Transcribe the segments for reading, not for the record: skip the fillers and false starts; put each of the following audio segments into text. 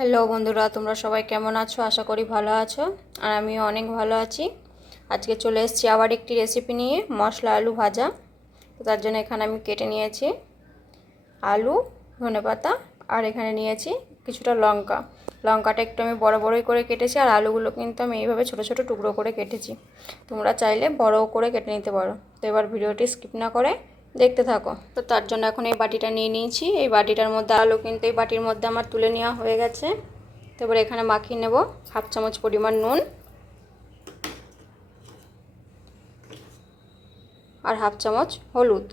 Hello বন্ধুরা, তোমরা সবাই কেমন আছো? আশা করি ভালো আছো। আর আমিও অনেক ভালো আছি। আজকে চলে এসেছি আবার একটি রেসিপি নিয়ে, মশলা আলু ভাজা। তো তার জন্য এখানে আমি কেটে নিয়েছি আলু, ধনেপাতা, আর এখানে নিয়েছি কিছুটা লঙ্কা। লঙ্কাটা একটু আমি বড় বড়ই করে কেটেছি, আর আলুগুলো কিন্তু আমি এইভাবে ছোট ছোট টুকরো করে কেটেছি। তোমরা চাইলে বড় করে কেটে নিতে পারো। তো এবার ভিডিওটি স্কিপ না করে দেখতে থাকো। তো তার জন্য এখন এই বাটিটা নিয়ে নিয়েছি। এই বাটিটার মধ্যে আলু কিন্তু এই বাটির মধ্যে আমার তুলে নেওয়া হয়ে গেছে। তো এবার এখানে মাখিয়ে নেব হাফ চামচ পরিমাণ নুন আর হাফ চামচ হলুদ।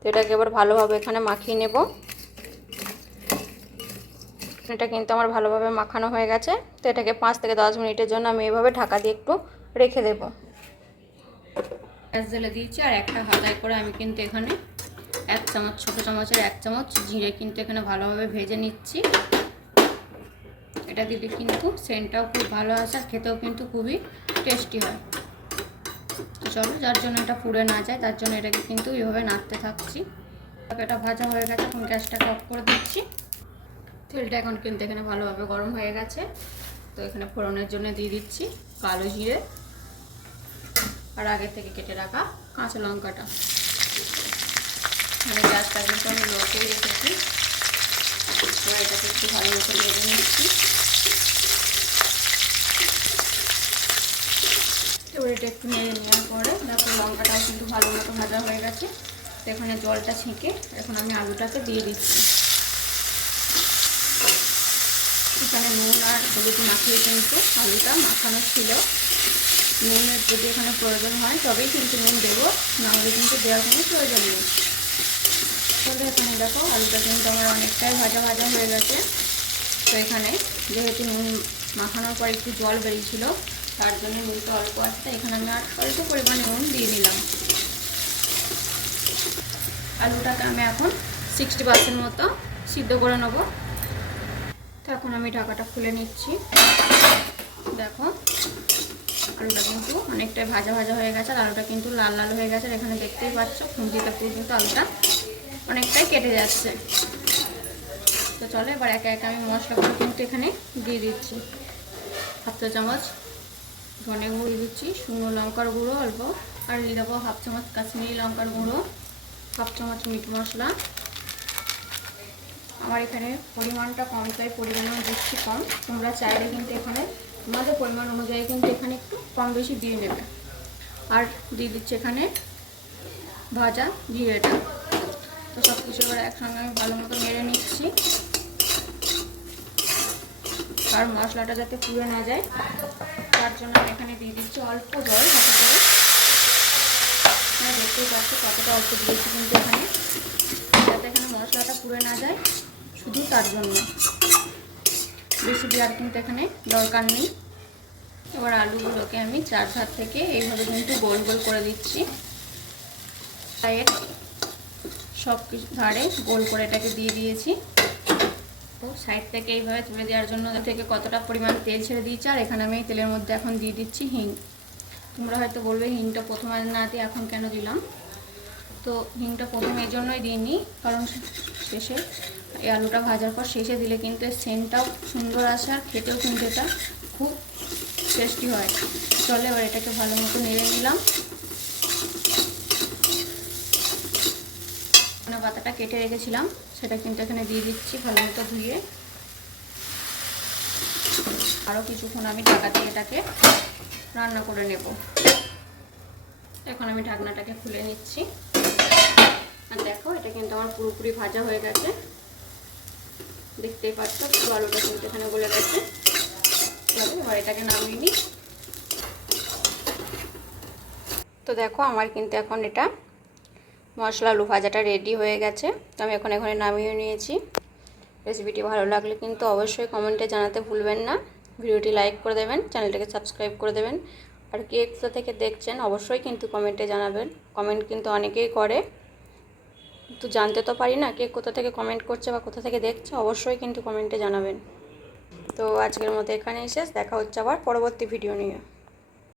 তো এটাকে এবার ভালোভাবে এখানে মাখিয়ে নেব। এটা কিন্তু আমার ভালোভাবে মাখানো হয়ে গেছে। তো এটাকে 5 থেকে 10 মিনিটের জন্য আমি এইভাবে ঢাকা দিয়ে একটু রেখে দেব। গ্যাস জ্বেলে দিয়েছি, আর একটা হাতায় করে আমি কিন্তু এখানে 1 চামচ, ছোটো চামচের 1 চামচ জিরে কিন্তু এখানে ভালোভাবে ভেজে নিচ্ছি। এটা দিলে কিন্তু সেন্টটাও খুব ভালো আসে, আর খেতেও কিন্তু খুবই টেস্টি হয়। তো চলো, যার জন্য এটা পুড়ে না যায় তার জন্য এটাকে কিন্তু এইভাবে নাড়তে থাকছি। এটা ভাজা হয়ে গেছে, এখন গ্যাসটাকে অফ করে দিচ্ছি। তেলটা এখন কিন্তু এখানে ভালোভাবে গরম হয়ে গেছে। তো এখানে ফোড়নের জন্য দিয়ে দিচ্ছি কালো জিরে আর আগে থেকে কেটে রাখা কাঁচা লঙ্কাটা। মানে গ্যাসটা কিন্তু আমি লোতেই রেখেছি। এবার এটাকে একটু ভালো মতো ভেজে নিচ্ছি। এবার এটা একটু নেড়ে নেওয়ার পরে দেখো লঙ্কাটাও কিন্তু ভালো মতো ভাজা হয়ে গেছে। তো এখানে জলটা ছেঁকে এখন আমি আলুটাকে দিয়ে দিচ্ছি। এখানে নুন আর হলুদ মাখিয়ে কিন্তু আলুটা মাখানো ছিল। নুনের যদি এখানে প্রয়োজন হয় তবেই কিন্তু নুন দেবো, নাহলে কিন্তু দেওয়ার কোনো প্রয়োজন নেই। তাহলে এখানে দেখো আলুটা কিন্তু আমার অনেকটাই ভাজা ভাজা হয়ে গেছে। তো এখানে যেহেতু নুন মাখানোর পর একটু জল বেরিয়েছিল, তার জন্য নুনটা অল্প আসতে এখানে আমি আর অল্প পরিমাণে নুন দিয়ে দিলাম। আলুটাকে আমি এখন 60% মতো সিদ্ধ করে নেব। তো এখন আমি ঢাকাটা খুলে নিচ্ছি। দেখো আলুটা কিন্তু অনেকটাই ভাজা ভাজা হয়ে গেছে, আর আলুটা কিন্তু লাল লাল হয়ে গেছে। এখানে দেখতেই পাচ্ছ খুঁজিতে পর্যন্ত আলুটা অনেকটাই কেটে যাচ্ছে। তো চলো এবার একে একে আমি মশলাগুলো কিন্তু এখানে দিয়ে দিচ্ছি। হাফ চা চামচ ধনে গুঁড়ো দিয়ে দিচ্ছি, শুকনো লঙ্কার গুঁড়ো অল্প, আর দিয়ে দেবো হাফ চামচ কাশ্মীরি লঙ্কার গুঁড়ো, হাফ চামচ মিট মশলা। আমার এখানে পরিমাণটা কম, তাই পরিমাণও দিচ্ছি কম। তোমরা চাইলে কিন্তু এখানে তোমাদের পরিমাণ অনুযায়ী কিন্তু এখানে একটু কম বেশি দিয়ে নেবে। আর দিয়ে দিচ্ছি এখানে ভাজা জিরেটা। তো সব কিছু এবার একসঙ্গে আমি ভালো মতো নেড়ে নিচ্ছি। আর মশলাটা যাতে পুড়ে না যায় তার জন্য আমি এখানে দিয়ে দিচ্ছি অল্প জল, যাতে করে দেখতেই পাচ্ছি কতটা অল্প দিয়েছি কিন্তু এখানে, যাতে এখানে মশলাটা পুড়ে না যায়, শুধু তার জন্য। বেশি দেওয়ার কিন্তু এখানে দরকার নেই। এবার আলুগুলোকে আমি চার ধার থেকে এইভাবে কিন্তু গোল গোল করে দিচ্ছি। তাই সব কিছু ধারে গোল করে এটাকে দিয়ে দিয়েছি। তো সাইড থেকে এইভাবে তুলে দেওয়ার জন্য থেকে কতটা পরিমাণ তেল ছেড়ে দিয়েছি। আর এখানে আমি তেলের মধ্যে এখন দিয়ে দিচ্ছি হিং। তোমরা হয়তো বলবে হিংটা প্রথমে না দিয়ে এখন কেন দিলাম। তো হিংটা প্রথমে এই জন্যই দিইনি, কারণ শেষে এই আলুটা ভাজার পর শেষে দিলে কিন্তু এর সেন্টটাও সুন্দর আসে, আর খেতেও কিন্তু এটা খুব টেস্টি হয়। চলে এবার এটাকে ভালো মতো নেড়ে নিলাম। পাতাটা কেটে রেখেছিলাম সেটা কিন্তু এখানে দিয়ে দিচ্ছি ভালো মতো ধুয়ে। আরও কিছুক্ষণ আমি ঢাকা দিয়ে এটাকে রান্না করে নেব। এখন আমি ঢাকনাটাকে খুলে নিচ্ছি। আর দেখো এটা কিন্তু আমার পুরোপুরি ভাজা হয়ে গেছে, দেখতেই পাচ্ছ পুরো আলুটা কিন্তু এখানে গলে গেছে। এবার এটাকে নামিয়ে নিই। তো দেখো আমার কিন্তু এখন এটা মশলা আলু ভাজাটা রেডি হয়ে গেছে। তো আমি এখন এখানে নামিয়ে নিয়েছি। রেসিপিটি ভালো লাগলে কিন্তু অবশ্যই কমেন্টে জানাতে ভুলবেন না। ভিডিওটি লাইক করে দেবেন, চ্যানেলটাকে সাবস্ক্রাইব করে দেবেন। আর কে কোথা থেকে দেখছেন অবশ্যই কিন্তু কমেন্টে জানাবেন। কমেন্ট কিন্তু অনেকেই করে, তো জানতে তো পারি না কে কোথা থেকে কমেন্ট করছে বা কোথা থেকে দেখছে। অবশ্যই কিন্তু কমেন্টে জানাবেন। তো আজকের মতো এখানেই শেষ, দেখা হচ্ছে আবার পরবর্তী ভিডিও নিয়ে।